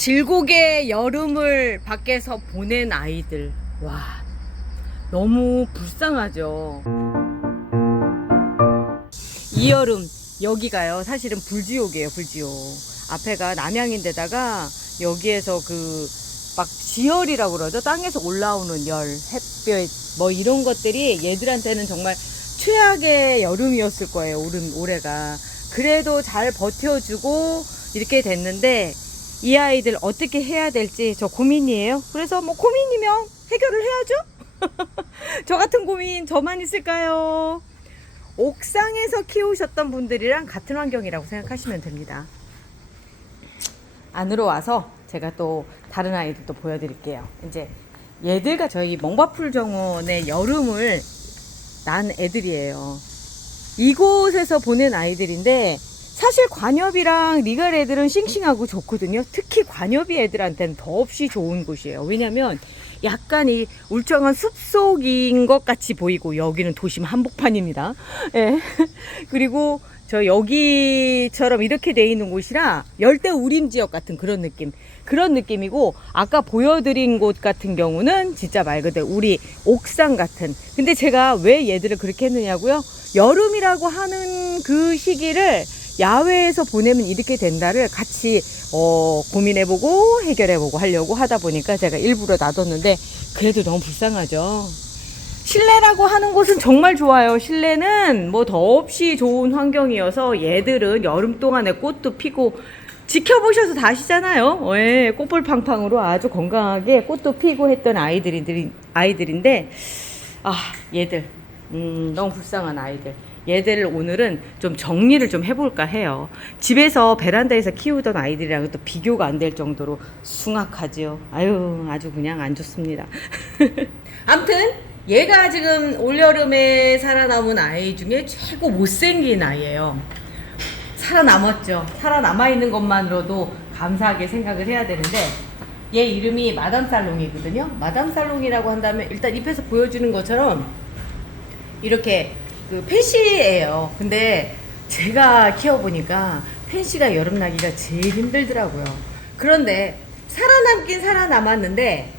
질곡의 여름을 밖에서 보낸 아이들. 와, 너무 불쌍하죠. 이 여름 여기가요 사실은 불지옥이에요. 불지옥. 앞에가 남양인데다가 여기에서 그 막 지열이라고 그러죠. 땅에서 올라오는 열, 햇볕 뭐 이런 것들이 얘들한테는 정말 최악의 여름이었을 거예요. 올해가. 그래도 잘 버텨주고 이렇게 됐는데 이 아이들 어떻게 해야 될지 저 고민이에요. 그래서 뭐 고민이면 해결을 해야죠. 저 같은 고민 저만 있을까요? 옥상에서 키우셨던 분들이랑 같은 환경이라고 생각하시면 됩니다. 안으로 와서 제가 또 다른 아이들도 보여드릴게요. 이제 얘들과 저희 멍바풀 정원의 여름을 난 애들이에요. 이곳에서 보낸 아이들인데 사실 관엽이랑 리갈 애들은 싱싱하고 좋거든요. 특히 관엽이 애들한테는 더없이 좋은 곳이에요. 왜냐면 약간 이 울창한 숲속인 것 같이 보이고 여기는 도심 한복판입니다. 예. 그리고 저 여기처럼 이렇게 돼 있는 곳이라 열대 우림 지역 같은 그런 느낌이고 아까 보여드린 곳 같은 경우는 진짜 말 그대로 우리 옥상 같은. 근데 제가 왜 얘들을 그렇게 했느냐고요? 여름이라고 하는 그 시기를 야외에서 보내면 이렇게 된다를 같이 고민해보고 해결해보고 하려고 하다 보니까 제가 일부러 놔뒀는데 그래도 너무 불쌍하죠. 실내라고 하는 곳은 정말 좋아요. 실내는 뭐 더없이 좋은 환경이어서 얘들은 여름 동안에 꽃도 피고 지켜보셔서 다 아시잖아요. 예, 꽃볼팡팡으로 아주 건강하게 꽃도 피고 했던 아이들인데 얘들 너무 불쌍한 아이들. 얘들을 오늘은 좀 정리를 좀 해볼까 해요. 집에서 베란다에서 키우던 아이들이랑 또 비교가 안 될 정도로 숭악하지요. 아유, 아주 그냥 안 좋습니다. 아무튼 얘가 지금 올여름에 살아남은 아이 중에 최고 못생긴 아이예요. 살아남았죠. 살아남아있는 것만으로도 감사하게 생각을 해야 되는데 얘 이름이 마담살롱이거든요. 마담살롱이라고 한다면 일단 잎에서 보여주는 것처럼 이렇게 그 펜시예요. 근데 제가 키워보니까 펜시가 여름나기가 제일 힘들더라고요. 그런데 살아남긴 살아남았는데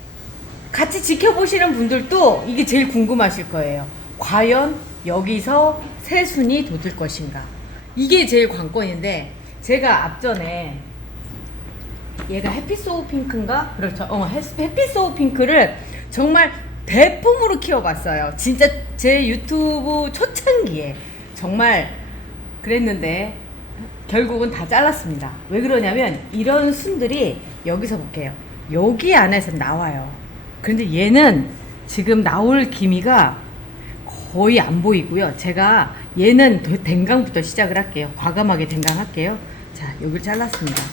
같이 지켜보시는 분들도 이게 제일 궁금하실 거예요. 과연 여기서 새순이 돋을 것인가? 이게 제일 관건인데 제가 앞전에 얘가 해피소우 핑크인가? 그렇죠. 해피소우 핑크를 정말 대품으로 키워봤어요. 진짜 제 유튜브 초창기에 정말 그랬는데 결국은 다 잘랐습니다. 왜 그러냐면 이런 순들이 여기서 볼게요. 여기 안에서 나와요. 그런데 얘는 지금 나올 기미가 거의 안 보이고요. 제가 얘는 댕강부터 시작을 할게요. 과감하게 댕강할게요. 자, 여기를 잘랐습니다.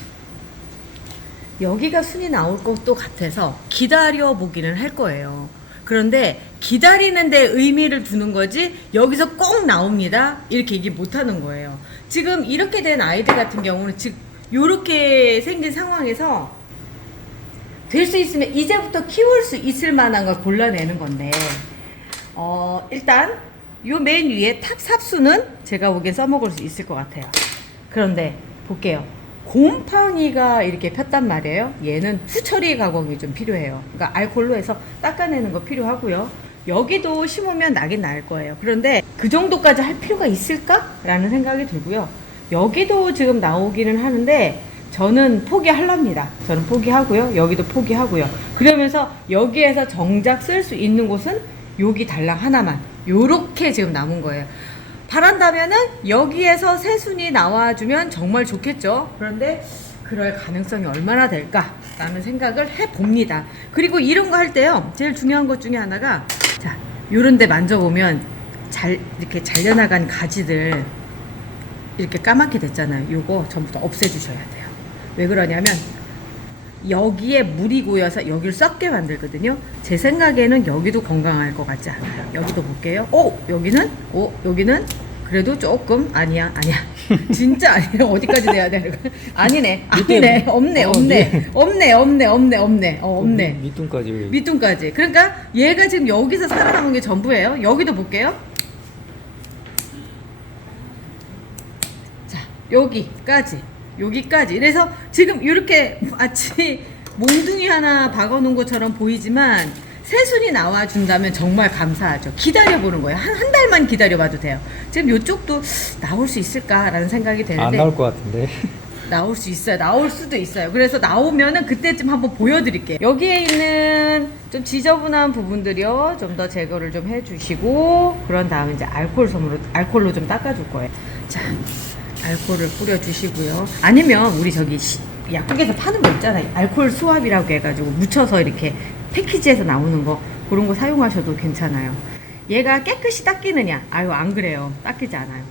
여기가 순이 나올 것도 같아서 기다려 보기는 할 거예요. 그런데 기다리는데 의미를 두는 거지 여기서 꼭 나옵니다 이렇게 얘기 못 하는 거예요. 지금 이렇게 된 아이들 같은 경우는 즉 요렇게 생긴 상황에서 될 수 있으면 이제부터 키울 수 있을 만한 걸 골라내는 건데 일단 요 맨 위에 탑 삽수는 제가 보기엔 써먹을 수 있을 것 같아요. 그런데 볼게요. 곰팡이가 이렇게 폈단 말이에요. 얘는 후처리 가공이 좀 필요해요. 그러니까 알콜로 해서 닦아내는 거 필요하고요. 여기도 심으면 나긴 날 거예요. 그런데 그 정도까지 할 필요가 있을까? 라는 생각이 들고요. 여기도 지금 나오기는 하는데 저는 포기하랍니다. 저는 포기하고요. 여기도 포기하고요. 그러면서 여기에서 정작 쓸 수 있는 곳은 여기 달랑 하나만 요렇게 지금 남은 거예요. 바란다면은 여기에서 새순이 나와주면 정말 좋겠죠. 그런데 그럴 가능성이 얼마나 될까라는 생각을 해봅니다. 그리고 이런 거 할 때요, 제일 중요한 것 중에 하나가 자, 요런 데 만져보면 이렇게 잘려나간 가지들 이렇게 까맣게 됐잖아요. 요거 전부 다 없애주셔야 돼요. 왜 그러냐면 여기에 물이 고여서 여기를 썩게 만들거든요. 제 생각에는 여기도 건강할 것 같지 않아요. 여기도 볼게요. 여기는 그래도 조금 아니야. 진짜 아니에요. 어디까지 내야 되는 거야? 아니네. 없네. 밑둥까지. 그러니까 얘가 지금 여기서 살아남은 게 전부예요. 여기도 볼게요. 자, 여기까지 여기까지. 그래서 지금 이렇게 마치 몽둥이 하나 박아놓은 것처럼 보이지만 새순이 나와준다면 정말 감사하죠. 기다려보는 거예요. 한 달만 기다려봐도 돼요. 지금 이쪽도 나올 수 있을까라는 생각이 되는데 안 나올 것 같은데. 나올 수 있어요. 나올 수도 있어요. 그래서 나오면은 그때쯤 한번 보여드릴게요. 여기에 있는 좀 지저분한 부분들이요. 좀 더 제거를 좀 해주시고 그런 다음에 이제 알코올로 좀 닦아줄 거예요. 자, 알코올을 뿌려주시고요. 아니면 우리 저기 약국에서 파는 거 있잖아요. 알코올 수압이라고 해가지고 묻혀서 이렇게 패키지에서 나오는 거 그런 거 사용하셔도 괜찮아요. 얘가 깨끗이 닦이느냐? 아유, 안 그래요. 닦이지 않아요.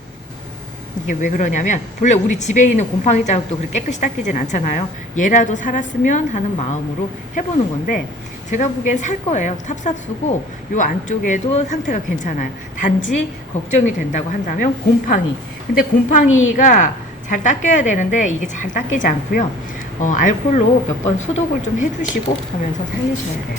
이게 왜 그러냐면 본래 우리 집에 있는 곰팡이 자국도 그렇게 깨끗이 닦이진 않잖아요. 얘라도 살았으면 하는 마음으로 해보는 건데 제가 보기엔 살 거예요. 탑삽수고 요 안쪽에도 상태가 괜찮아요. 단지 걱정이 된다고 한다면 곰팡이. 근데 곰팡이가 잘 닦여야 되는데 이게 잘 닦이지 않고요. 알코올로 몇 번 소독을 좀 해주시고 하면서 살리셔야 돼요.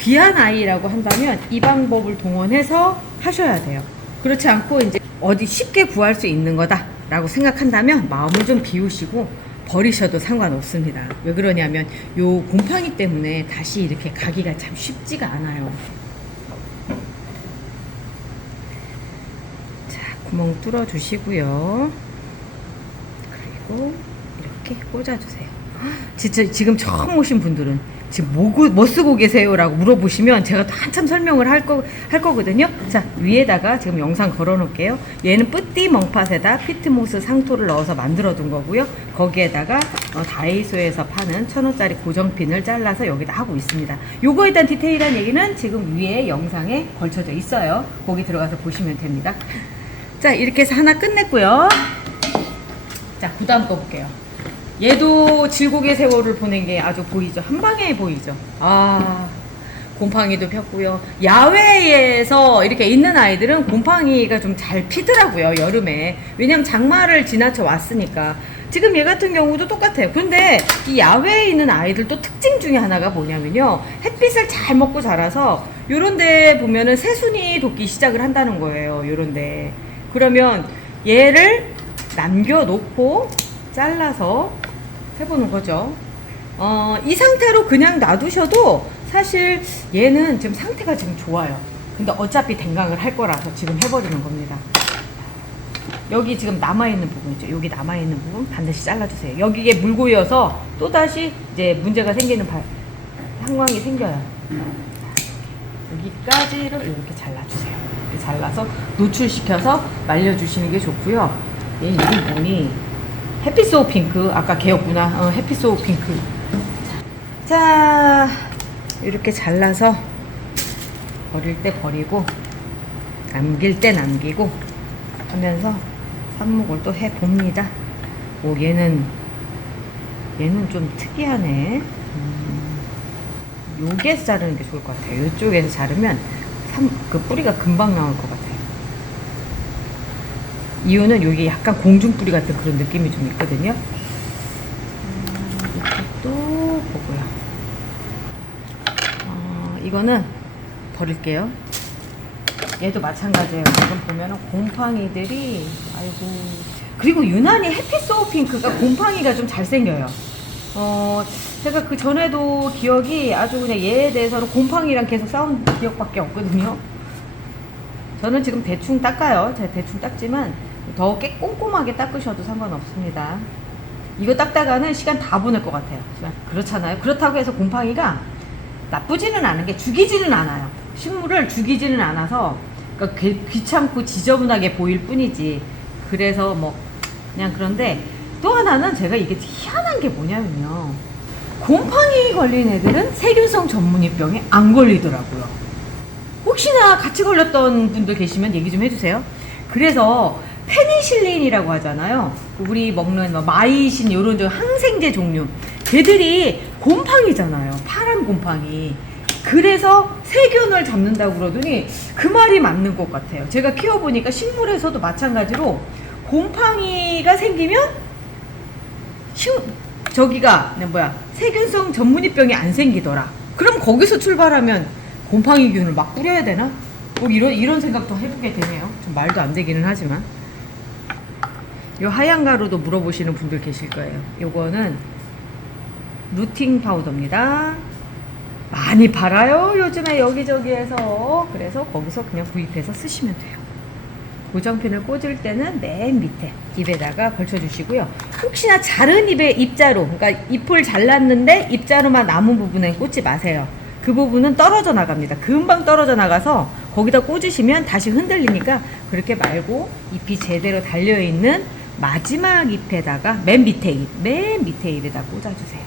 귀한 아이라고 한다면 이 방법을 동원해서 하셔야 돼요. 그렇지 않고 이제 어디 쉽게 구할 수 있는 거다라고 생각한다면 마음을 좀 비우시고 버리셔도 상관없습니다. 왜 그러냐면 요 곰팡이 때문에 다시 이렇게 가기가 참 쉽지가 않아요. 자, 구멍 뚫어 주시고요. 그리고 이렇게 꽂아주세요. 진짜 지금 처음 오신 분들은 지금 뭐 쓰고 계세요? 라고 물어보시면 제가 또 한참 설명을 할 거거든요. 자, 위에다가 지금 영상 걸어 놓을게요. 얘는 뿌띠 멍팟에다 피트모스 상토를 넣어서 만들어 둔 거고요. 거기에다가 다이소에서 파는 1,000원짜리 고정핀을 잘라서 여기다 하고 있습니다. 요거에 대한 디테일한 얘기는 지금 위에 영상에 걸쳐져 있어요. 거기 들어가서 보시면 됩니다. 자, 이렇게 해서 하나 끝냈고요. 자, 그 다음 거 볼게요. 얘도 질곡의 세월을 보낸 게 아주 보이죠? 한 방에 보이죠? 아, 곰팡이도 폈고요. 야외에서 이렇게 있는 아이들은 곰팡이가 좀 잘 피더라고요, 여름에. 왜냐면 장마를 지나쳐 왔으니까. 지금 얘 같은 경우도 똑같아요. 근데 이 야외에 있는 아이들 또 특징 중에 하나가 뭐냐면요. 햇빛을 잘 먹고 자라서 요런 데 보면은 새순이 돋기 시작을 한다는 거예요, 요런 데. 그러면 얘를 남겨놓고 잘라서 해보는 거죠. 이 상태로 그냥 놔두셔도 사실 얘는 지금 상태가 지금 좋아요. 근데 어차피 댕강을 할 거라서 지금 해버리는 겁니다. 여기 지금 남아있는 부분 있죠. 여기 남아있는 부분 반드시 잘라주세요. 여기에 물 고여서 또다시 이제 문제가 생기는 상황이 생겨요. 여기까지를 이렇게 잘라주세요. 이렇게 잘라서 노출시켜서 말려주시는 게 좋고요. 얘 이름이 뭐니? 해피소우 핑크. 아까 걔였구나. 해피소우 핑크. 자, 이렇게 잘라서 버릴 때 버리고 남길 때 남기고 하면서 삽목을 또 해봅니다. 오, 얘는 좀 특이하네. 요게 자르는 게 좋을 것 같아요. 이쪽에서 자르면 그 뿌리가 금방 나올 것 같아요. 이유는 여기 약간 공중뿌리 같은 그런 느낌이 좀 있거든요. 이쪽도 보고요. 이거는 버릴게요. 얘도 마찬가지예요. 지금 보면은 곰팡이들이, 아이고. 그리고 유난히 해피소우 핑크가 곰팡이가 좀 잘생겨요. 제가 그 전에도 기억이 아주 그냥 얘에 대해서는 곰팡이랑 계속 싸운 기억밖에 없거든요. 저는 지금 대충 닦아요. 제가 대충 닦지만 더 꼼꼼하게 닦으셔도 상관없습니다. 이거 닦다가는 시간 다 보낼 것 같아요. 그렇잖아요. 그렇다고 해서 곰팡이가 나쁘지는 않은 게 죽이지는 않아요. 식물을 죽이지는 않아서 그러니까 귀찮고 지저분하게 보일 뿐이지. 그래서 뭐 그냥 그런데 또 하나는 제가 이게 희한한 게 뭐냐면요. 곰팡이 걸린 애들은 세균성 전문이병에 안 걸리더라고요. 혹시나 같이 걸렸던 분들 계시면 얘기 좀 해주세요. 그래서 페니실린이라고 하잖아요. 우리 먹는 마이신 이런 항생제 종류. 걔들이 곰팡이잖아요. 파란 곰팡이. 그래서 세균을 잡는다고 그러더니 그 말이 맞는 것 같아요. 제가 키워보니까 식물에서도 마찬가지로 곰팡이가 생기면 세균성 전문이병이 안 생기더라. 그럼 거기서 출발하면 곰팡이균을 막 뿌려야 되나? 뭐 이런 생각도 해보게 되네요. 좀 말도 안 되기는 하지만. 요 하얀 가루도 물어보시는 분들 계실 거예요. 요거는 루팅 파우더입니다. 많이 팔아요 요즘에 여기저기에서. 그래서 거기서 그냥 구입해서 쓰시면 돼요. 고정핀을 꽂을 때는 맨 밑에 입에다가 걸쳐주시고요. 혹시나 자른 입자루, 그러니까 잎을 잘랐는데 입자루만 남은 부분에 꽂지 마세요. 그 부분은 떨어져 나갑니다. 금방 떨어져 나가서 거기다 꽂으시면 다시 흔들리니까 그렇게 말고 잎이 제대로 달려있는 마지막 잎에다가 맨 밑에 잎에다 꽂아주세요.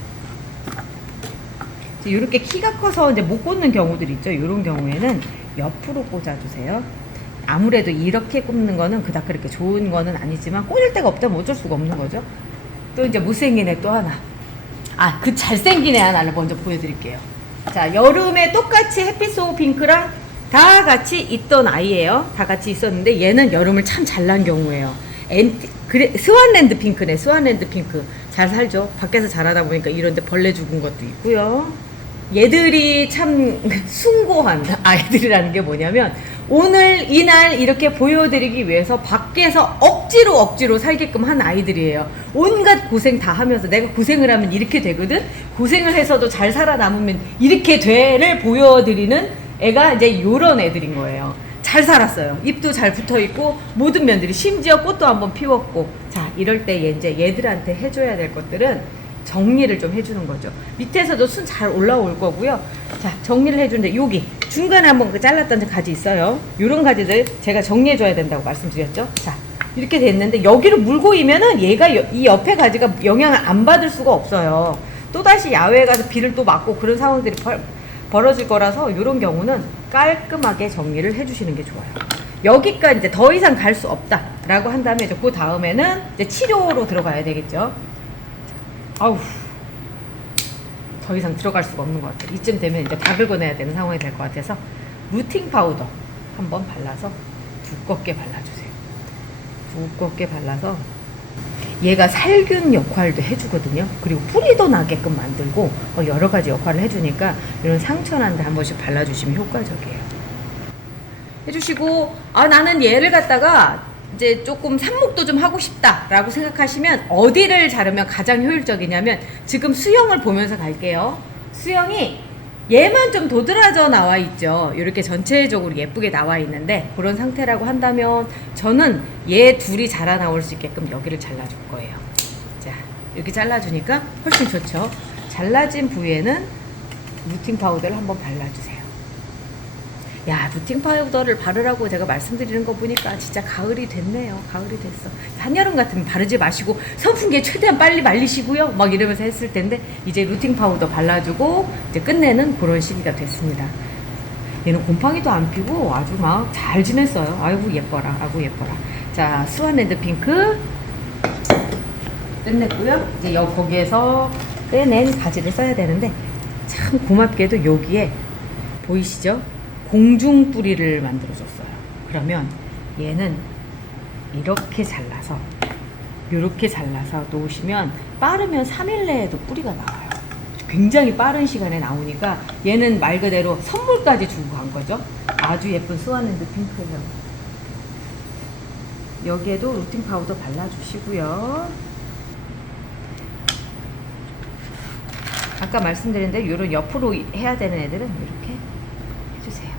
이렇게 키가 커서 이제 못 꽂는 경우들 있죠. 이런 경우에는 옆으로 꽂아주세요. 아무래도 이렇게 꽂는 거는 그닥 그렇게 좋은 거는 아니지만 꽂을 데가 없다면 어쩔 수가 없는 거죠. 또 이제 못생긴 애 또 하나. 그 잘생긴 애 하나를 먼저 보여드릴게요. 자, 여름에 똑같이 햇빛소 핑크랑 다 같이 있던 아이예요. 다 같이 있었는데 얘는 여름을 참 잘 난 경우예요. 스완랜드 핑크네. 스완랜드 핑크. 잘 살죠. 밖에서 자라다 보니까 이런데 벌레 죽은 것도 있고요. 얘들이 참 숭고한 아이들이라는 게 뭐냐면 오늘 이날 이렇게 보여드리기 위해서 밖에서 억지로 살게끔 한 아이들이에요. 온갖 고생 다 하면서 내가 고생을 하면 이렇게 되거든. 고생을 해서도 잘 살아남으면 이렇게 돼를 보여드리는 애가 이제 요런 애들인 거예요. 잘 살았어요. 잎도 잘 붙어있고 모든 면들이, 심지어 꽃도 한번 피웠고. 자, 이럴 때 이제 얘들한테 해줘야 될 것들은 정리를 좀 해주는 거죠. 밑에서도 순 잘 올라올 거고요. 자, 정리를 해주는데 여기 중간에 한번 잘랐던 가지 있어요. 요런 가지들 제가 정리해줘야 된다고 말씀드렸죠. 자, 이렇게 됐는데 여기를 물고 이면은 얘가 이 옆에 가지가 영향을 안 받을 수가 없어요. 또다시 야외에 가서 비를 또 맞고 그런 상황들이 벌어질 거라서 요런 경우는 깔끔하게 정리를 해주시는 게 좋아요. 여기까지 이제 더 이상 갈 수 없다 라고 한다면 이제 그 다음에는 이제 치료로 들어가야 되겠죠. 아우, 더 이상 들어갈 수가 없는 것 같아요. 이쯤 되면 이제 다 긁어내야 되는 상황이 될 것 같아서 루팅 파우더 한번 발라서 두껍게 발라주세요. 두껍게 발라서 얘가 살균 역할도 해주거든요. 그리고 뿌리도 나게끔 만들고 여러 가지 역할을 해주니까 이런 상처 난데 한 번씩 발라주시면 효과적이에요. 해주시고, 나는 얘를 갖다가 이제 조금 삽목도 좀 하고 싶다 라고 생각하시면 어디를 자르면 가장 효율적이냐면, 지금 수영을 보면서 갈게요. 수영이 얘만 좀 도드라져 나와 있죠. 이렇게 전체적으로 예쁘게 나와 있는데 그런 상태라고 한다면 저는 얘 둘이 자라 나올 수 있게끔 여기를 잘라줄 거예요. 자, 이렇게 잘라주니까 훨씬 좋죠. 잘라진 부위에는 루팅 파우더를 한번 발라주세요. 야, 루팅 파우더를 바르라고 제가 말씀드리는 거 보니까 진짜 가을이 됐네요. 가을이 됐어. 한여름 같으면 바르지 마시고 선풍기에 최대한 빨리 말리시고요. 막 이러면서 했을 텐데 이제 루팅 파우더 발라주고 이제 끝내는 그런 시기가 됐습니다. 얘는 곰팡이도 안 피고 아주 막 잘 지냈어요. 아이고 예뻐라. 아이고 예뻐라. 자, 스완랜드 핑크 끝냈고요. 이제 거기에서 빼낸 가지를 써야 되는데 참 고맙게도 여기에 보이시죠? 공중 뿌리를 만들어줬어요. 그러면 얘는 이렇게 잘라서 놓으시면 빠르면 3일 내에도 뿌리가 나와요. 굉장히 빠른 시간에 나오니까 얘는 말 그대로 선물까지 주고 간 거죠. 아주 예쁜 스완랜드 핑크예요. 여기에도 루팅 파우더 발라주시고요. 아까 말씀드렸는데 이런 옆으로 해야 되는 애들은 이렇게 해주세요.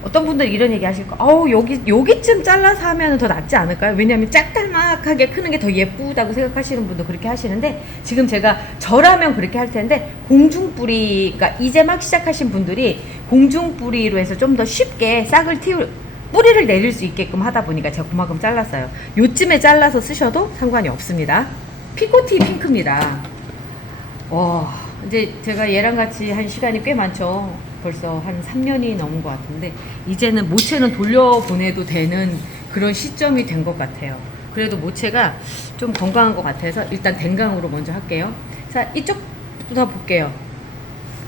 어떤 분들 이런 얘기 하실 거, 여기쯤 잘라서 하면 더 낫지 않을까요? 왜냐면 짝달막하게 크는 게 더 예쁘다고 생각하시는 분도 그렇게 하시는데, 지금 제가 저라면 그렇게 할 텐데, 공중뿌리, 그러니까 이제 막 시작하신 분들이 공중뿌리로 해서 좀 더 쉽게 뿌리를 내릴 수 있게끔 하다 보니까 제가 그만큼 잘랐어요. 요쯤에 잘라서 쓰셔도 상관이 없습니다. 피코티 핑크입니다. 이제 제가 얘랑 같이 한 시간이 꽤 많죠. 벌써 한 3년이 넘은 것 같은데 이제는 모체는 돌려보내도 되는 그런 시점이 된 것 같아요. 그래도 모체가 좀 건강한 것 같아서 일단 댕강으로 먼저 할게요. 자, 이쪽부터 볼게요.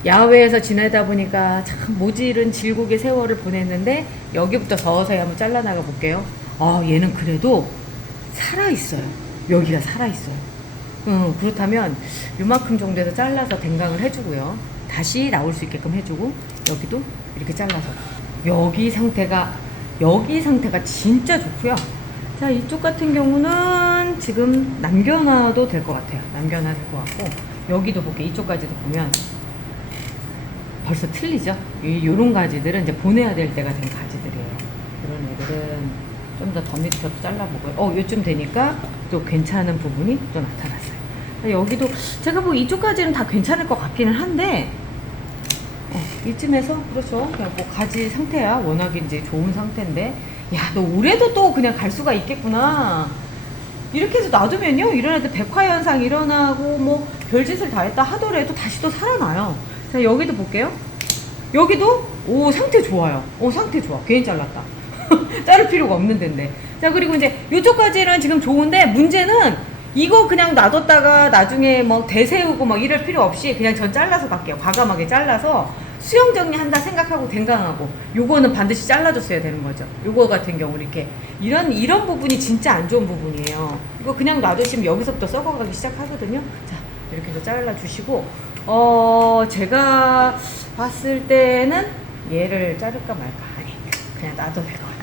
야외에서 지내다 보니까 참 모질은 질곡의 세월을 보냈는데 여기부터 서서히 한번 잘라나가 볼게요. 얘는 그래도 살아있어요. 여기가 살아있어요. 그렇다면 요만큼 정도에서 잘라서 댕강을 해주고요. 다시 나올 수 있게끔 해주고, 여기도 이렇게 잘라서 여기 상태가 진짜 좋고요. 자, 이쪽 같은 경우는 지금 남겨놔도 될 것 같아요. 남겨놔도 될 것 같고, 여기도 볼게요. 이쪽까지도 보면 벌써 틀리죠? 요런 가지들은 이제 보내야 될 때가 된 가지들이에요. 이런 애들은 좀 더 밑으로 잘라보고요. 요쯤 되니까 또 괜찮은 부분이 또 나타났어요. 여기도 제가 뭐 이쪽까지는 다 괜찮을 것 같기는 한데, 이쯤에서 그렇죠. 그냥 뭐 가지 상태야. 워낙 이제 좋은 상태인데, 야, 너 올해도 또 그냥 갈 수가 있겠구나. 이렇게 해서 놔두면요, 이런 애들 백화현상 일어나고 뭐 별짓을 다 했다 하더라도 다시 또 살아나요. 자, 여기도 볼게요. 여기도 상태 좋아요. 상태 좋아. 괜히 잘랐다. 자를 필요가 없는 데인데. 자, 그리고 이제 이쪽까지는 지금 좋은데, 문제는 이거 그냥 놔뒀다가 나중에 뭐 대세우고 막 이럴 필요 없이 그냥 전 잘라서 갈게요. 과감하게 잘라서 수영 정리한다 생각하고 댕강하고, 요거는 반드시 잘라줬어야 되는 거죠. 요거 같은 경우는 이렇게 이런 부분이 진짜 안 좋은 부분이에요. 이거 그냥 놔두시면 여기서부터 썩어가기 시작하거든요. 자, 이렇게 해서 잘라주시고, 제가 봤을 때는 얘를 자를까 말까. 아니, 그냥 놔둬도 될 것 같아요.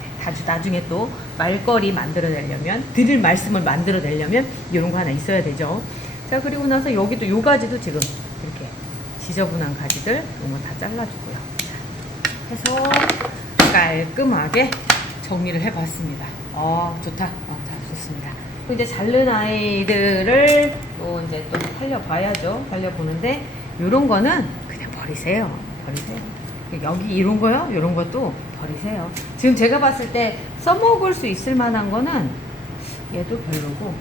나중에 또 말거리 만들어내려면, 드릴 말씀을 만들어내려면 이런 거 하나 있어야 되죠. 자, 그리고 나서 여기도 요 가지도 지금 이렇게 지저분한 가지들 이런 거 다 잘라주고요. 해서 깔끔하게 정리를 해봤습니다. 좋다. 다 좋습니다. 이제 자른 아이들을 또 이제 또 살려봐야죠. 살려보는데 요런 거는 그냥 버리세요. 여기 이런 거요? 이런 것도 버리세요. 지금 제가 봤을 때 써먹을 수 있을 만한 거는 얘도 별로고,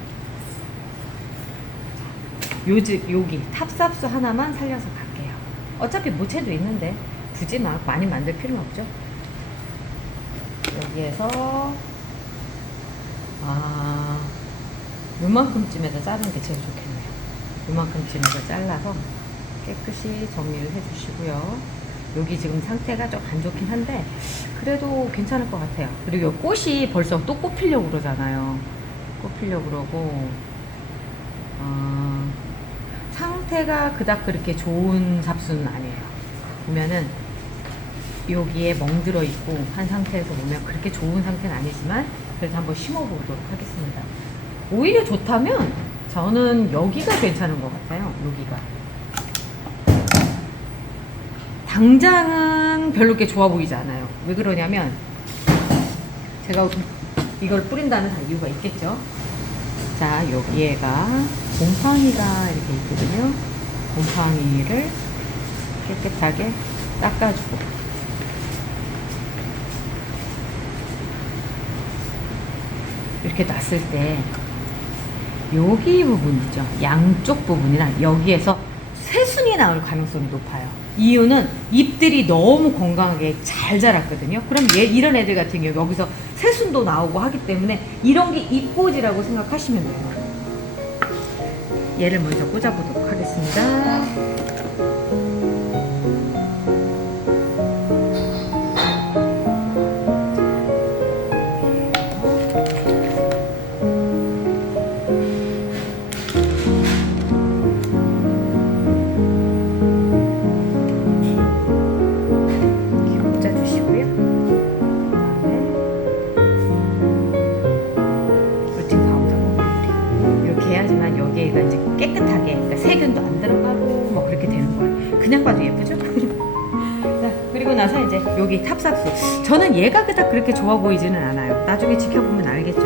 여기 탑삽수 하나만 살려서 갈게요. 어차피 모체도 있는데 굳이 막 많이 만들 필요는 없죠. 여기에서 요만큼쯤에서 자르는 게 제일 좋겠네요. 요만큼쯤에서 잘라서 깨끗이 정리를 해주시고요. 여기 지금 상태가 좀 안 좋긴 한데 그래도 괜찮을 것 같아요. 그리고 꽃이 벌써 또 꽃피려고 그러잖아요. 꽃피려고 그러고, 상태가 그닥 그렇게 좋은 삽수는 아니에요. 보면은 여기에 멍들어 있고 한 상태에서 보면 그렇게 좋은 상태는 아니지만, 그래서 한번 심어보도록 하겠습니다. 오히려 좋다면 저는 여기가 괜찮은 것 같아요. 여기가 당장은 별로 그렇게 좋아 보이지 않아요. 왜 그러냐면 제가 이걸 뿌린다는 다 이유가 있겠죠. 자, 여기에가 곰팡이가 이렇게 있거든요. 곰팡이를 깨끗하게 닦아주고, 이렇게 놨을 때 여기 부분 있죠. 양쪽 부분이나 여기에서 새순이 나올 가능성이 높아요. 이유는 잎들이 너무 건강하게 잘 자랐거든요. 그럼 이런 애들 같은 경우 여기서 새순도 나오고 하기 때문에 이런 게 잎꽂이라고 생각하시면 돼요. 얘를 먼저 꽂아보도록 하겠습니다. 깨끗하게, 그러니까 세균도 안 들어가고 뭐 그렇게 되는 거예요. 그냥 봐도 예쁘죠? 자, 그리고 나서 이제 여기 탑삽수, 저는 얘가 그닥 그렇게 좋아 보이지는 않아요. 나중에 지켜보면 알겠죠.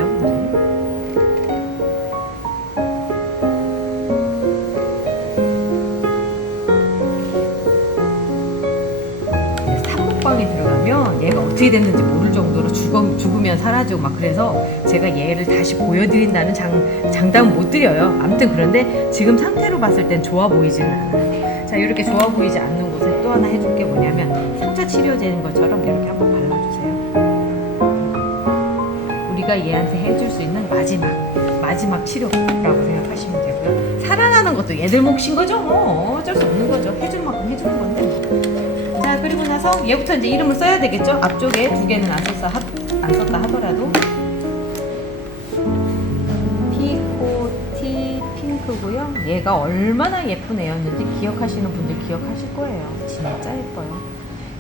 산목방에 들어가면 얘가 어떻게 됐는지 모를 정도로 죽으면 사라지고 막, 그래서 제가 얘를 다시 보여드린다는 장담은 못 드려요. 아무튼 그런데 지금 상태로 봤을 땐 좋아 보이지는 않아요. 자, 이렇게 좋아 보이지 않는 곳에 또 하나 해줄 게 뭐냐면, 상처 치료되는 것처럼 이렇게 한번 발라주세요. 우리가 얘한테 해줄 수 있는 마지막 치료라고 생각하시면 되고요. 살아나는 것도 얘들 몫인 거죠. 어쩔 수 없는 거죠. 해줄 만큼 해주는 건데. 자, 그리고 나서 얘부터 이제 이름을 써야 되겠죠. 앞쪽에 두 개는 안 썼다 하더라도. 피코티 핑크고요. 얘가 얼마나 예쁜 애였는지 기억하시는 분들 기억하실 거예요. 진짜 예뻐요.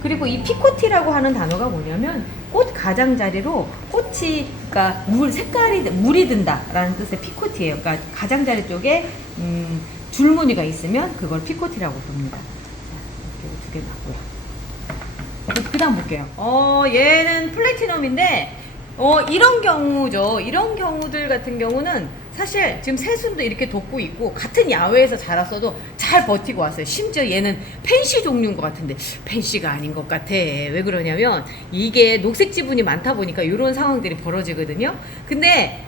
그리고 이 피코티라고 하는 단어가 뭐냐면 꽃 가장자리로 꽃이 그러니까 물이 든다라는 뜻의 피코티예요. 그러니까 가장자리 쪽에 줄무늬가 있으면 그걸 피코티라고 부릅니다. 자, 이렇게 두 개 나고요. 그다음 볼게요. 얘는 플래티넘인데 이런 경우죠. 이런 경우들 같은 경우는 사실 지금 새순도 이렇게 돋고 있고 같은 야외에서 자랐어도 잘 버티고 왔어요. 심지어 얘는 펜시 종류인 것 같은데 펜시가 아닌 것 같아. 왜 그러냐면 이게 녹색 지분이 많다 보니까 이런 상황들이 벌어지거든요. 근데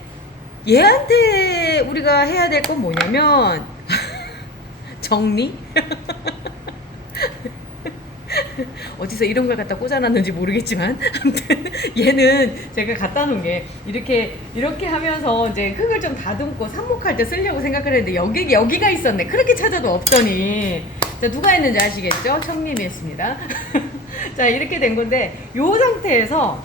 얘한테 우리가 해야 될 건 뭐냐면 정리? 어디서 이런 걸 갖다 꽂아놨는지 모르겠지만 아무튼 얘는 제가 갖다 놓은 게 이렇게 하면서 이제 흙을 좀 다듬고 삽목할 때 쓰려고 생각을 했는데 여기가 있었네. 그렇게 찾아도 없더니 자, 누가 했는지 아시겠죠? 청님이 했습니다. 자, 이렇게 된 건데 요 상태에서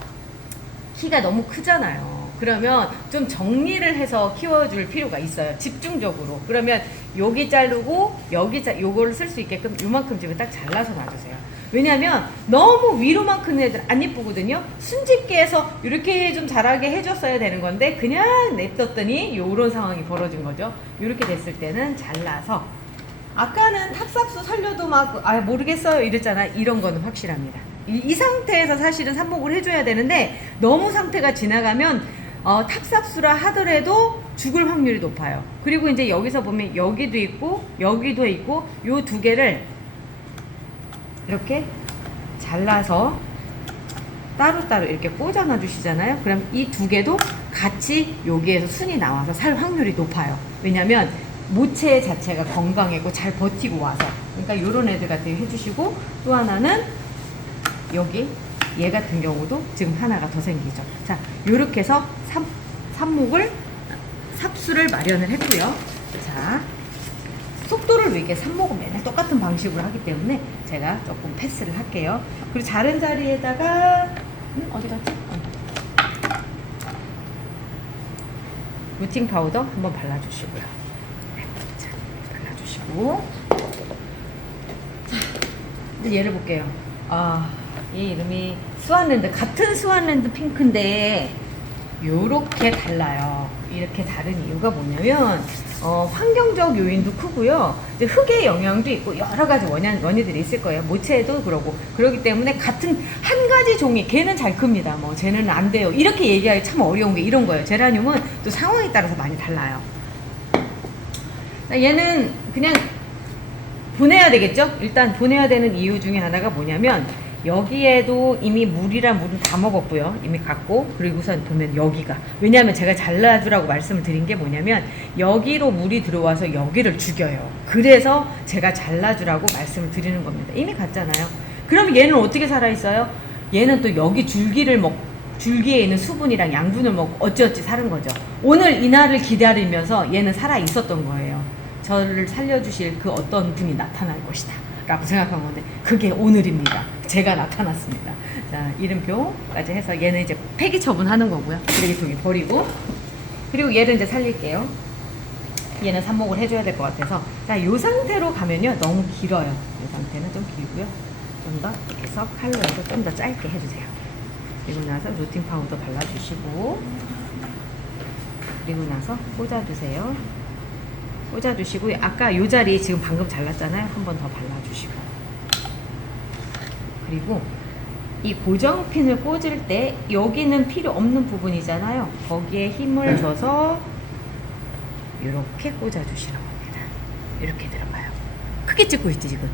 키가 너무 크잖아요. 그러면 좀 정리를 해서 키워줄 필요가 있어요. 집중적으로. 그러면 여기 자르고 요거를 쓸 수 있게끔 요만큼 집에 딱 잘라서 놔주세요. 왜냐면 너무 위로만 큰 애들 안 예쁘거든요. 순집게해서 이렇게 좀 자라게 해줬어야 되는 건데 그냥 냅뒀더니 요런 상황이 벌어진 거죠. 이렇게 됐을 때는 잘라서 아까는 탑삽수 살려도 막 모르겠어요 이랬잖아. 이런 거는 확실합니다. 이 상태에서 사실은 삽목을 해줘야 되는데 너무 상태가 지나가면 탑삽수라 하더라도 죽을 확률이 높아요. 그리고 이제 여기서 보면 여기도 있고 여기도 있고 요 두 개를 이렇게 잘라서 따로따로 이렇게 꽂아놔 주시잖아요. 그럼 이 두 개도 같이 여기에서 순이 나와서 살 확률이 높아요. 왜냐면 모체 자체가 건강하고 잘 버티고 와서. 그러니까 요런 애들 같은 거 해주시고 또 하나는 여기 얘 같은 경우도 지금 하나가 더 생기죠. 자, 요렇게 해서 삽수를 마련을 했고요. 자, 속도를 위해 삽목은 맨날 똑같은 방식으로 하기 때문에 제가 조금 패스를 할게요. 그리고 자른 자리에다가 어디 갔지? 루팅 파우더 한번 발라주시고요. 자, 발라주시고 자, 이제 얘를 볼게요. 이 이름이 스완랜드, 같은 스완랜드 핑크인데 요렇게 달라요. 이렇게 다른 이유가 뭐냐면 환경적 요인도 크고요. 이제 흙의 영향도 있고 여러 가지 원인들이 있을 거예요. 모체도 그러고 그러기 때문에 같은 한 가지 종이 걔는 잘 큽니다. 뭐 쟤는 안 돼요. 이렇게 얘기하기 참 어려운 게 이런 거예요. 제라늄은 또 상황에 따라서 많이 달라요. 얘는 그냥 보내야 되겠죠? 일단 보내야 되는 이유 중에 하나가 뭐냐면 여기에도 이미 물은 다 먹었고요. 이미 갔고 그리고 우선 보면 여기가 왜냐하면 제가 잘라주라고 말씀을 드린 게 뭐냐면 여기로 물이 들어와서 여기를 죽여요. 그래서 제가 잘라주라고 말씀을 드리는 겁니다. 이미 갔잖아요. 그럼 얘는 어떻게 살아있어요? 얘는 또 여기 줄기에 있는 수분이랑 양분을 먹고 어찌어찌 사는 거죠. 오늘 이날을 기다리면서 얘는 살아있었던 거예요. 저를 살려주실 그 어떤 분이 나타날 것이다 라고 생각한 건데 그게 오늘입니다. 제가 나타났습니다. 자, 이름표까지 해서 얘는 이제 폐기 처분하는 거고요. 쓰레기통에 버리고 그리고 얘를 이제 살릴게요. 얘는 삽목을 해줘야 될 것 같아서 자, 요 상태로 가면요 너무 길어요. 이 상태는 좀 길고요. 좀 더 이렇게 해서 칼로 해서 좀 더 짧게 해주세요. 그리고 나서 루팅 파우더 발라주시고 그리고 나서 꽂아주세요. 꽂아주시고 아까 요 자리 지금 방금 잘랐잖아요. 한 번 더 발라주시고 그리고 이 고정핀을 꽂을 때 여기는 필요 없는 부분이잖아요. 거기에 힘을 줘서 이렇게 꽂아주시는 겁니다. 이렇게 들어가요. 크게 찍고 있지 지금.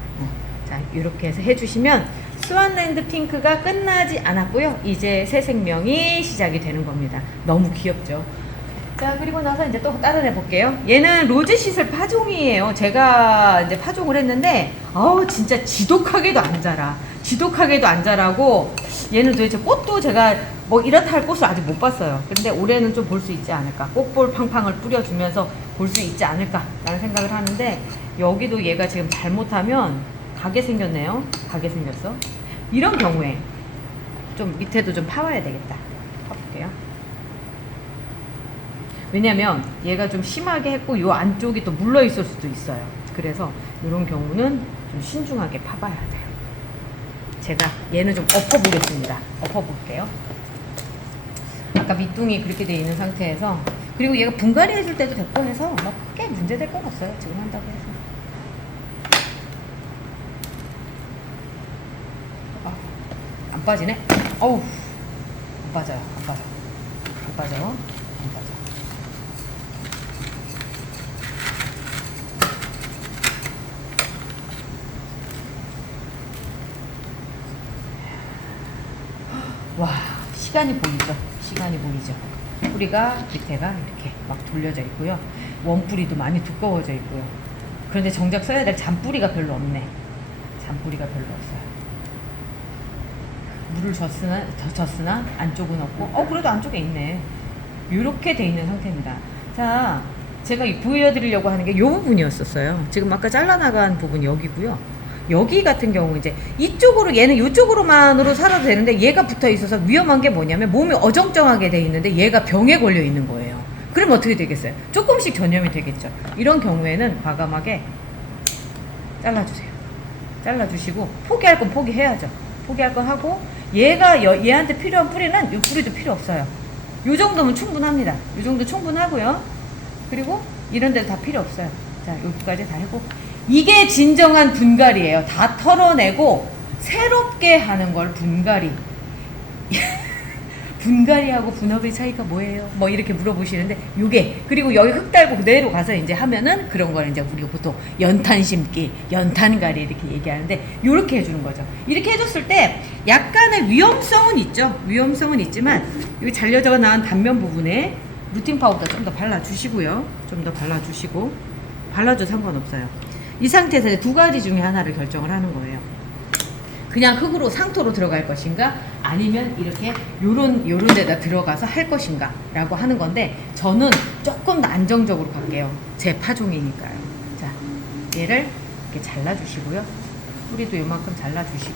자, 이렇게 해서 해주시면 스완랜드 핑크가 끝나지 않았고요. 이제 새 생명이 시작이 되는 겁니다. 너무 귀엽죠? 자, 그리고 나서 이제 또 다른 애 볼게요. 얘는 로즈 시슬 파종이에요. 제가 이제 파종을 했는데, 진짜 지독하게도 안 자라. 지독하게도 안 자라고, 얘는 도대체 꽃도 제가 뭐 이렇다 할 꽃을 아직 못 봤어요. 근데 올해는 좀 볼 수 있지 않을까. 꽃볼 팡팡을 뿌려주면서 볼 수 있지 않을까. 라는 생각을 하는데, 여기도 얘가 지금 잘못하면 가게 생겼네요. 가게 생겼어. 이런 경우에 좀 밑에도 좀 파와야 되겠다. 파볼게요. 왜냐면 얘가 좀 심하게 했고 요 안쪽이 또 물러 있을 수도 있어요. 그래서 이런 경우는 좀 신중하게 파봐야 돼요. 제가 얘는 좀 엎어보겠습니다. 엎어볼게요. 아까 밑둥이 그렇게 돼 있는 상태에서, 그리고 얘가 분갈이 해줄 때도 됐고 해서 뭐 크게 문제될 건 없어요. 지금 한다고 해서. 안 빠지네? 어우, 안 빠져요. 안 빠져. 안 빠져. 안 빠져. 와, 시간이 보이죠? 시간이 보이죠? 뿌리가 밑에가 이렇게 막 돌려져 있고요. 원뿌리도 많이 두꺼워져 있고요. 그런데 정작 써야 될 잔뿌리가 별로 없네. 잔뿌리가 별로 없어요. 물을 줬으나 안쪽은 없고, 그래도 안쪽에 있네. 이렇게 돼 있는 상태입니다. 자, 제가 보여드리려고 하는 게 이 부분이었었어요. 지금 아까 잘라나간 부분 여기고요. 여기 같은 경우 이제 이쪽으로, 얘는 이쪽으로만으로 살아도 되는데 얘가 붙어 있어서 위험한 게 뭐냐면 몸이 어정쩡하게 돼 있는데 얘가 병에 걸려 있는 거예요. 그럼 어떻게 되겠어요? 조금씩 전염이 되겠죠. 이런 경우에는 과감하게 잘라주세요. 잘라주시고, 포기할 건 포기해야죠. 포기할 건 하고, 얘한테 필요한 뿌리는 이 뿌리도 필요 없어요. 요 정도면 충분합니다. 요 정도 충분하고요. 그리고 이런 데도 다 필요 없어요. 자, 여기까지 다 하고, 이게 진정한 분갈이에요. 다 털어내고 새롭게 하는 걸 분갈이. 분갈이하고 분업의 차이가 뭐예요? 뭐 이렇게 물어보시는데, 요게, 그리고 여기 흙 달고 그대로 가서 이제 하면은 그런 걸 이제 우리가 보통 연탄 심기, 연탄갈이 이렇게 얘기하는데, 요렇게 해주는 거죠. 이렇게 해줬을 때 약간의 위험성은 있죠. 위험성은 있지만 여기 잘려져 나온 단면 부분에 루팅 파우더 좀 더 발라주시고요. 좀 더 발라주시고, 발라줘도 상관없어요. 이 상태에서 두 가지 중에 하나를 결정을 하는 거예요. 그냥 흙으로 상토로 들어갈 것인가, 아니면 이렇게 요런 데다 들어가서 할 것인가 라고 하는 건데, 저는 조금 더 안정적으로 갈게요. 제 파종이니까요. 자, 얘를 이렇게 잘라주시고요. 뿌리도 요만큼 잘라주시고,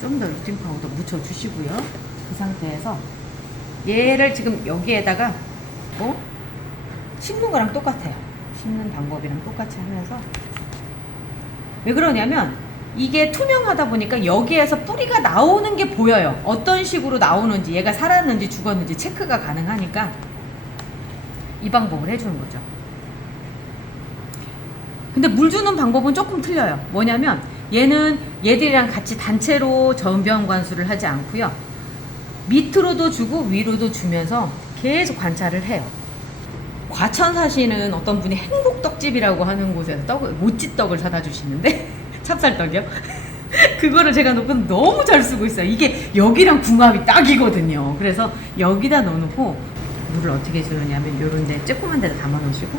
좀 더 루팅 파우더 묻혀주시고요. 그 상태에서 얘를 지금 여기에다가 심는 거랑 똑같아요. 심는 방법이랑 똑같이 하면서, 왜 그러냐면 이게 투명하다 보니까 여기에서 뿌리가 나오는 게 보여요. 어떤 식으로 나오는지, 얘가 살았는지 죽었는지 체크가 가능하니까 이 방법을 해주는 거죠. 근데 물 주는 방법은 조금 틀려요. 뭐냐면 얘들이랑 같이 단체로 전병 관수를 하지 않고요. 밑으로도 주고 위로도 주면서 계속 관찰을 해요. 과천 사시는 어떤 분이 행복떡집이라고 하는 곳에서 모찌떡을 사다 주시는데, 찹쌀떡이요? 그거를 제가 놓고 너무 잘 쓰고 있어요. 이게 여기랑 궁합이 딱이거든요. 그래서 여기다 넣어놓고 물을 어떻게 주느냐면 요런 데 조그만 데다 담아 놓으시고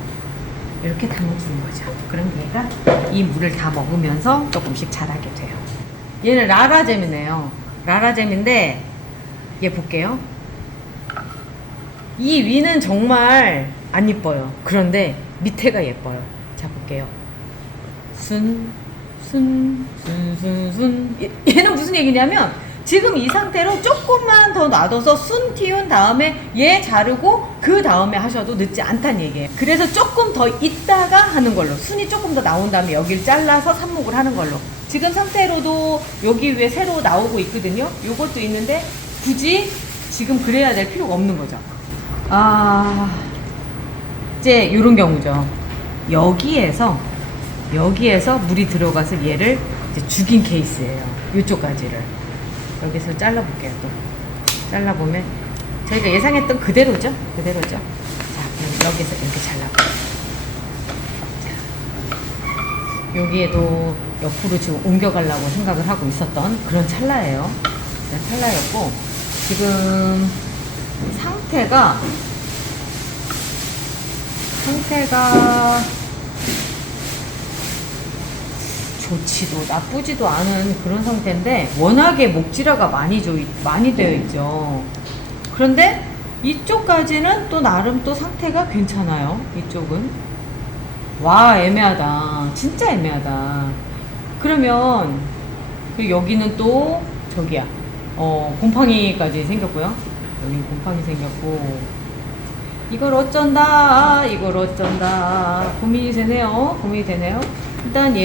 이렇게 담아주는 거죠. 그럼 얘가 이 물을 다 먹으면서 조금씩 자라게 돼요. 얘는 라라잼이네요. 라라잼인데 얘 볼게요. 이 위는 정말 안 이뻐요. 그런데 밑에가 예뻐요. 자, 볼게요. 얘는 무슨 얘기냐면, 지금 이 상태로 조금만 더 놔둬서 순 틔운 다음에 얘 자르고 그 다음에 하셔도 늦지 않다는 얘기예요. 그래서 조금 더 있다가 하는 걸로, 순이 조금 더 나온 다음에 여기를 잘라서 삽목을 하는 걸로. 지금 상태로도 여기 위에 새로 나오고 있거든요. 요것도 있는데 굳이 지금 그래야 될 필요가 없는 거죠. 이제 요런 경우죠. 여기에서 물이 들어가서 얘를 이제 죽인 케이스예요. 요쪽 가지를 여기서 잘라볼게요. 또 잘라보면 저희가 예상했던 그대로죠. 자, 그럼 여기서 이렇게 잘라볼게요. 자, 여기에도 옆으로 지금 옮겨가려고 생각을 하고 있었던 그런 찰나예요. 그런 찰나였고, 지금 상태가 좋지도 나쁘지도 않은 그런 상태인데, 워낙에 목질화가 많이 되어 있죠. 그런데 이쪽까지는 또 나름 또 상태가 괜찮아요. 이쪽은 와, 애매하다. 진짜 애매하다. 그러면 여기는 또 저기야, 곰팡이까지 생겼고요. 여기 곰팡이 생겼고, 이걸 어쩐다 고민이 되네요. 일단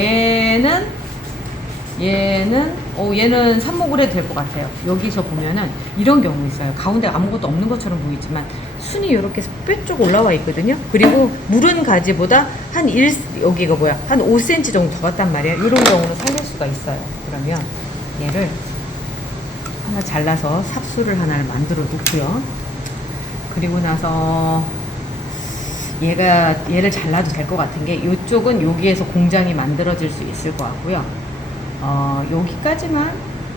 얘는 얘는 삽목을 해도 될 것 같아요. 여기서 보면은 이런 경우 있어요. 가운데 아무것도 없는 것처럼 보이지만 순이 이렇게 뼈쪽 올라와 있거든요. 그리고 무른 가지보다 여기가 뭐야? 한 5cm 정도 더 갔단 말이에요. 이런 경우는 살릴 수가 있어요. 그러면 얘를 하나 잘라서 삽수를 하나를 만들어 놓고요. 그리고 나서 얘를 잘라도 될 것 같은 게 이쪽은 여기에서 공장이 만들어질 수 있을 것 같고요. 여기까지만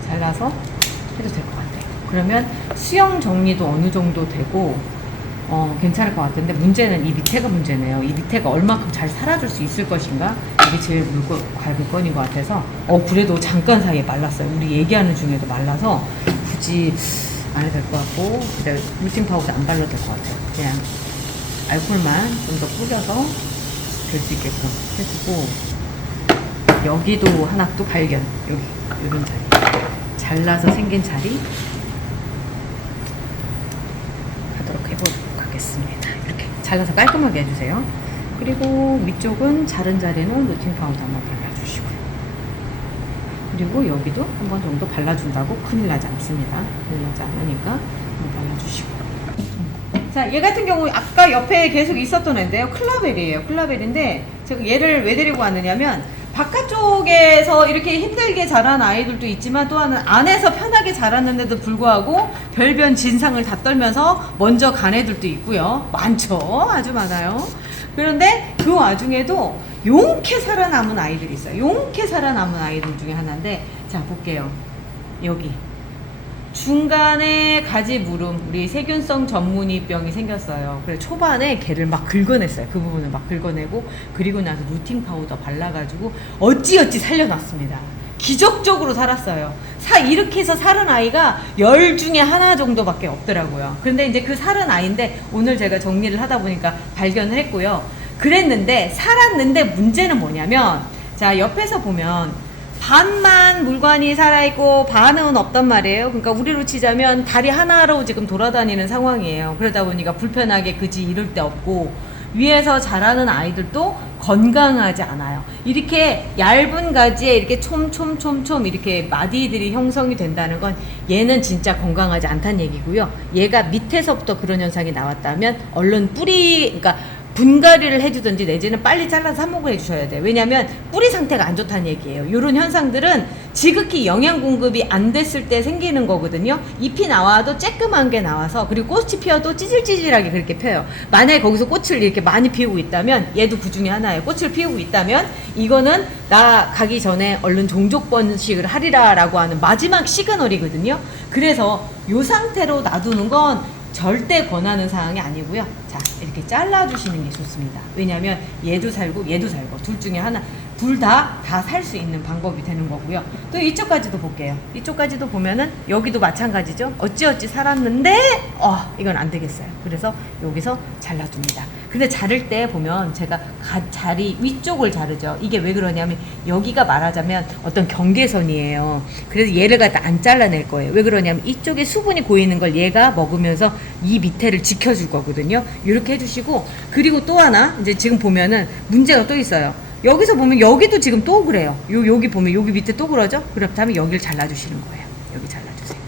잘라서 해도 될 것 같아요. 그러면 수영 정리도 어느 정도 되고 괜찮을 것 같은데 문제는 이 밑에가 문제네요. 이 밑에가 얼마큼 잘 살아줄 수 있을 것인가? 이게 제일 관건인 것 같아서 그래도 잠깐 사이에 말랐어요. 우리 얘기하는 중에도 말라서 굳이 안 해도 될 것 같고 그다음에 루팅 파우더 안 발라도 될 것 같아요. 그냥 알콜만 좀 더 뿌려서 될 수 있게끔 해주고 여기도 하나 또 발견. 여기 이런 자리 잘라서 생긴 자리 하도록 해보도록 하겠습니다. 이렇게 잘라서 깔끔하게 해주세요. 그리고 위쪽은 자른 자리는 루팅 파우더 한번 발라주시고요. 그리고 여기도 한 번 정도 발라준다고 큰일 나지 않습니다. 큰일 나지 않으니까 한번 발라주시고. 자, 얘 같은 경우 아까 옆에 계속 있었던 애인데요. 클라벨이에요. 클라벨인데 제가 얘를 왜 데리고 왔느냐면 바깥쪽에서 이렇게 힘들게 자란 아이들도 있지만 또 하나는 안에서 편하게 자랐는데도 불구하고 별변 진상을 다 떨면서 먼저 간 애들도 있고요. 많죠. 아주 많아요. 그런데 그 와중에도 용케 살아남은 아이들이 있어요. 용케 살아남은 아이들 중에 하나인데 자, 볼게요. 여기 중간에 가지 무름, 우리 세균성 전문이병이 생겼어요. 그래서 초반에 걔를 막 긁어냈어요. 그 부분을 막 긁어내고 그리고 나서 루팅 파우더 발라가지고 어찌어찌 살려놨습니다. 기적적으로 살았어요. 이렇게 해서 살은 아이가 10 중에 하나 정도밖에 없더라고요. 그런데 이제 그 살은 아이인데 오늘 제가 정리를 하다 보니까 발견을 했고요. 그랬는데 살았는데 문제는 뭐냐면 자, 옆에서 보면 반만 물관이 살아있고 반은 없단 말이에요. 그러니까 우리로 치자면 다리 하나로 지금 돌아다니는 상황이에요. 그러다 보니까 불편하게 그지 이럴 데 없고 위에서 자라는 아이들도 건강하지 않아요. 이렇게 얇은 가지에 이렇게 촘촘촘촘 이렇게 마디들이 형성이 된다는 건 얘는 진짜 건강하지 않다는 얘기고요. 얘가 밑에서부터 그런 현상이 나왔다면 얼른 그러니까 분갈이를 해주든지 내지는 빨리 잘라서 삽목을 해주셔야 돼요. 왜냐하면 뿌리 상태가 안 좋다는 얘기예요. 이런 현상들은 지극히 영양 공급이 안 됐을 때 생기는 거거든요. 잎이 나와도 쬐끔한 게 나와서 그리고 꽃이 피어도 찌질찌질하게 그렇게 펴요. 만약에 거기서 꽃을 이렇게 많이 피우고 있다면 얘도 그 중에 하나예요. 꽃을 피우고 있다면 이거는 나 가기 전에 얼른 종족 번식을 하리라 라고 하는 마지막 시그널이거든요. 그래서 이 상태로 놔두는 건 절대 권하는 사항이 아니고요. 자, 이렇게 잘라주시는 게 좋습니다. 왜냐면 얘도 살고 얘도 살고 둘 중에 하나, 둘 다 살 수 있는 방법이 되는 거고요. 또 이쪽까지도 볼게요. 이쪽까지도 보면은 여기도 마찬가지죠. 어찌어찌 살았는데 이건 안 되겠어요. 그래서 여기서 잘라줍니다. 근데 자를 때 보면 제가 자리 위쪽을 자르죠. 이게 왜 그러냐면 여기가 말하자면 어떤 경계선이에요. 그래서 얘를 갖다 안 잘라낼 거예요. 왜 그러냐면 이쪽에 수분이 고이는 걸 얘가 먹으면서 이 밑에를 지켜줄 거거든요. 이렇게 해주시고 그리고 또 하나 이제 지금 보면은 문제가 또 있어요. 여기서 보면 여기도 지금 또 그래요. 여기 보면 여기 밑에 또 그러죠. 그렇다면 여기를 잘라주시는 거예요. 여기 잘라주세요.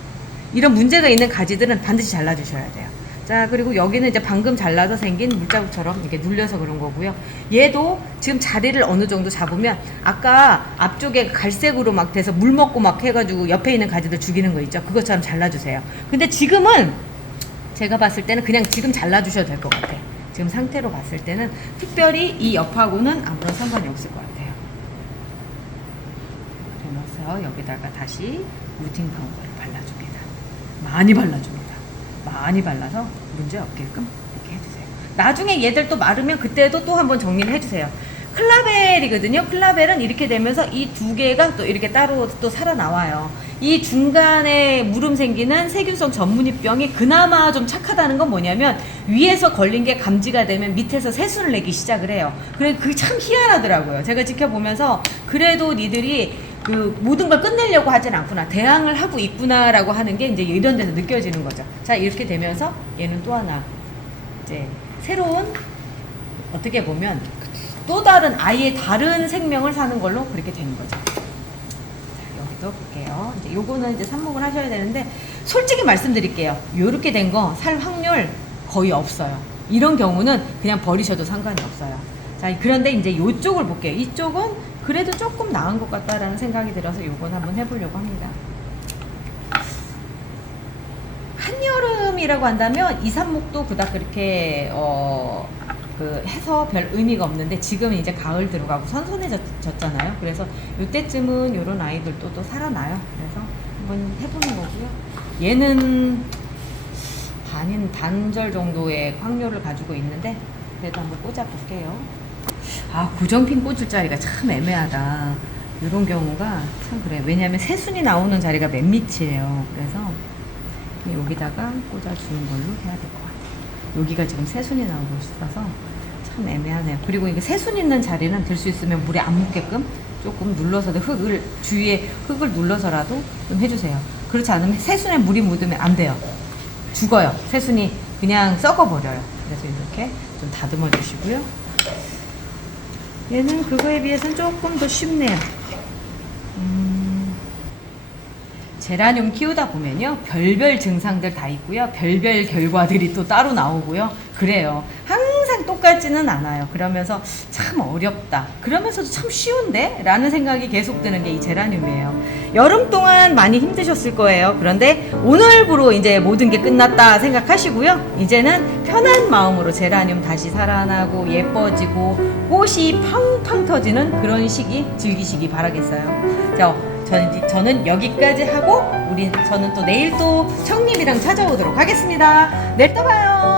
이런 문제가 있는 가지들은 반드시 잘라주셔야 돼요. 자, 그리고 여기는 이제 방금 잘라서 생긴 물자국처럼 이렇게 눌려서 그런 거고요. 얘도 지금 자리를 어느 정도 잡으면 아까 앞쪽에 갈색으로 막 돼서 물 먹고 막 해가지고 옆에 있는 가지들 죽이는 거 있죠. 그것처럼 잘라주세요. 근데 지금은 제가 봤을 때는 그냥 지금 잘라주셔도 될 것 같아요. 지금 상태로 봤을 때는 특별히 이 옆하고는 아무런 상관이 없을 것 같아요. 그래서 여기다가 다시 루팅 파우더를 발라줍니다. 많이 발라줍니다. 많이 발라서 문제 없게끔 이렇게 해주세요. 나중에 얘들 또 마르면 그때도 또 한번 정리를 해주세요. 클라벨이거든요. 클라벨은 이렇게 되면서 이 두 개가 또 이렇게 따로 또 살아나와요. 이 중간에 무름 생기는 세균성 전문이병이 그나마 좀 착하다는 건 뭐냐면 위에서 걸린 게 감지가 되면 밑에서 새순을 내기 시작을 해요. 그래 그게 참 희한하더라고요. 제가 지켜보면서 그래도 니들이 그 모든 걸 끝내려고 하진 않구나, 대항을 하고 있구나라고 하는 게 이제 이런 데서 느껴지는 거죠. 자, 이렇게 되면서 얘는 또 하나 이제 새로운 어떻게 보면 또 다른 아예 다른 생명을 사는 걸로 그렇게 되는 거죠. 자, 여기도 볼게요. 거예요. 이제 요거는 이제 삽목을 하셔야 되는데, 솔직히 말씀드릴게요. 요렇게 된 거 살 확률 거의 없어요. 이런 경우는 그냥 버리셔도 상관이 없어요. 자, 그런데 이제 요쪽을 볼게요. 이쪽은 그래도 조금 나은 것 같다라는 생각이 들어서 요건 한번 해보려고 합니다. 한여름이라고 한다면 이 삽목도 그닥 그렇게 해서 별 의미가 없는데, 지금 이제 가을 들어가고 선선해졌잖아요. 그래서 이때쯤은 이런 아이들도 또 살아나요. 그래서 한번 해보는 거고요. 얘는 단절 정도의 확률을 가지고 있는데, 그래도 한번 꽂아볼게요. 아, 고정핀 꽂을 자리가 참 애매하다. 이런 경우가 참 그래요. 왜냐하면 새순이 나오는 자리가 맨 밑이에요. 그래서 여기다가 꽂아주는 걸로 해야 될 것 같아요. 여기가 지금 새순이 나오고 있어서 참 애매하네요. 그리고 이게 새순 있는 자리는 될 수 있으면 물에 안 묻게끔 조금 눌러서 주위에 흙을 눌러서라도 좀 해주세요. 그렇지 않으면 새순에 물이 묻으면 안 돼요. 죽어요. 새순이 그냥 썩어버려요. 그래서 이렇게 좀 다듬어 주시고요. 얘는 그거에 비해서는 조금 더 쉽네요. 제라늄 키우다 보면요, 별별 증상들 다 있고요, 별별 결과들이 또 따로 나오고요. 그래요. 항상 똑같지는 않아요. 그러면서 참 어렵다, 그러면서도 참 쉬운데? 라는 생각이 계속 드는 게 이 제라늄이에요. 여름 동안 많이 힘드셨을 거예요. 그런데 오늘부로 이제 모든 게 끝났다 생각하시고요. 이제는 편한 마음으로 제라늄 다시 살아나고 예뻐지고 꽃이 팡팡 터지는 그런 시기 즐기시기 바라겠어요. 자, 저는 여기까지 하고 저는 또 내일 또 청님이랑 찾아오도록 하겠습니다. 내일 또 봐요.